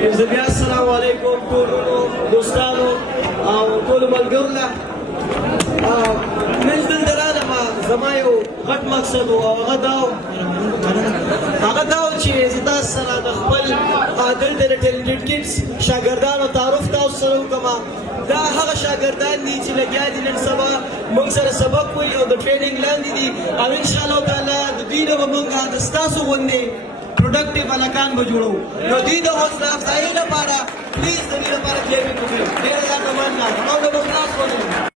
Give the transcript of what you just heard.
السلام علیکم ټولو دوستانو او ټولو ملګرو له مې دلته راغلم زما یو غټ مقصد و او هغه دا و چې زه تاسو سره د خپل دلته د ټیلنټډ کډز شاګردانو تعارف تاسو سره وکړم. دا هغه شاګردان دي چې لګیا دي نن سبا موږ سره سبق وایي او د ټریننګ لاندې دي او انشاءالله تعالی د دوی نه به موږ د ستاسو غوندې پروډکټیو هلکان به جوړو. نو دوی د حوصله افزایۍ لپاره پلیز د دوی لپاره کلیپینګ وکړئ. ډېره زیاته مننه. زموږ د مخلاص ولرئ.